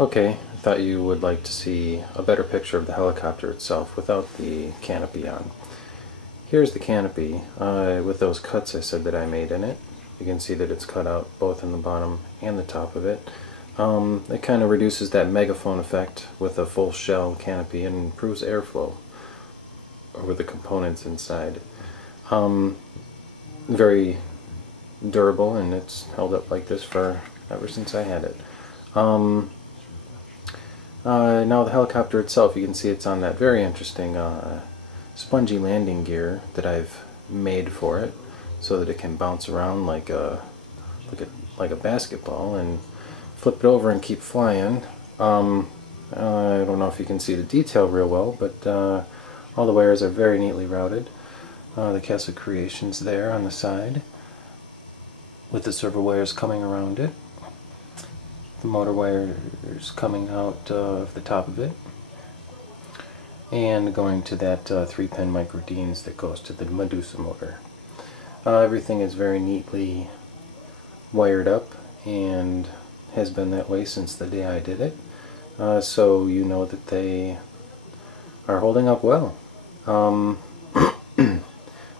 Okay, I thought you would like to see a better picture of the helicopter itself without the canopy on. Here's the canopy with those cuts I said that I made in it. You can see that it's cut out both in the bottom and the top of it. It kind of reduces that megaphone effect with a full shell canopy and improves airflow over the components inside. Very durable, and it's held up like this for ever since I had it. Now the helicopter itself, you can see it's on that very interesting spongy landing gear that I've made for it, so that it can bounce around like a basketball and flip it over and keep flying. I don't know if you can see the detail real well, but all the wires are very neatly routed. The Castle Creations there on the side, with the servo wires coming around it. The motor wires coming out of the top of it, and going to that 3-pin micro Deans that goes to the Medusa motor. Everything is very neatly wired up and has been that way since the day I did it, so you know that they are holding up well.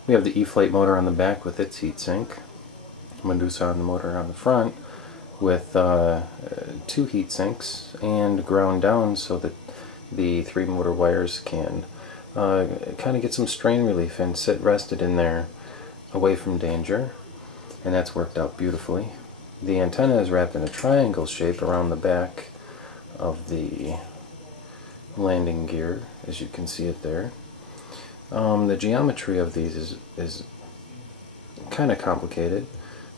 We have the E-flite motor on the back with its heatsink, Medusa on the motor on the front with 2 heat sinks and ground down so that the 3 motor wires can kind of get some strain relief and sit rested in there away from danger, and that's worked out beautifully. The antenna is wrapped in a triangle shape around the back of the landing gear, as you can see it there. The geometry of these is kind of complicated.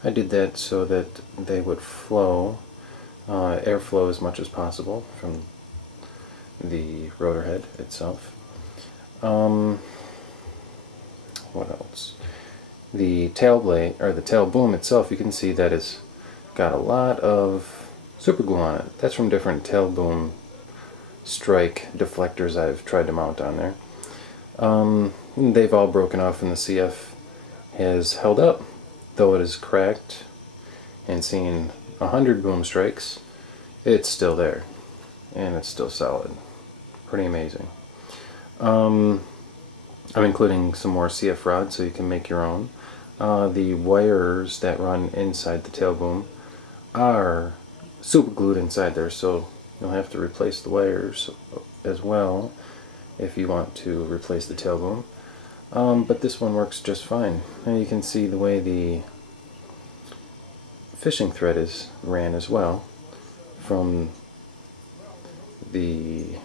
I did that so that they would flow, airflow as much as possible from the rotor head itself. What else? The tail blade, or the tail boom itself, you can see that it's got a lot of super glue on it. That's from different tail boom strike deflectors I've tried to mount on there. They've all broken off, and the CF has held up. Though it is cracked and seen 100 boom strikes, it's still there, and it's still solid. Pretty amazing. I'm including some more CF rods so you can make your own. The wires that run inside the tail boom are super glued inside there, so you'll have to replace the wires as well if you want to replace the tail boom. But this one works just fine. And you can see the way the fishing thread is ran as well, from the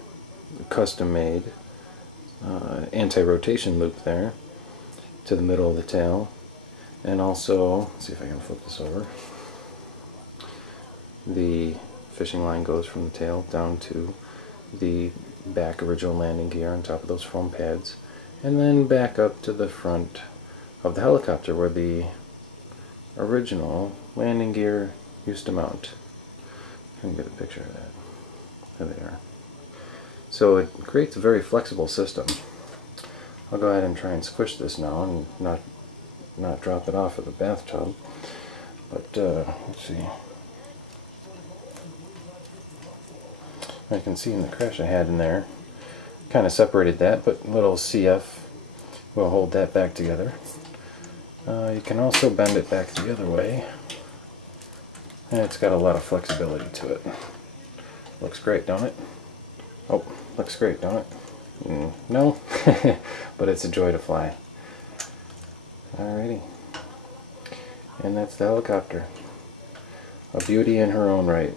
custom-made anti-rotation loop there to the middle of the tail, and also, let's see if I can flip this over, the fishing line goes from the tail down to the back original landing gear on top of those foam pads, and then back up to the front of the helicopter where the original landing gear used to mount. I can get a picture of that. There they are. So it creates a very flexible system. I'll go ahead and try and squish this now and not drop it off of the bathtub. But let's see. I can see in the crash I had in there, kind of separated that, but little CF will hold that back together. You can also bend it back the other way, and it's got a lot of flexibility to it. Looks great, don't it? Oh, looks great, don't it? No, but it's a joy to fly. Alrighty, and that's the helicopter. A beauty in her own right.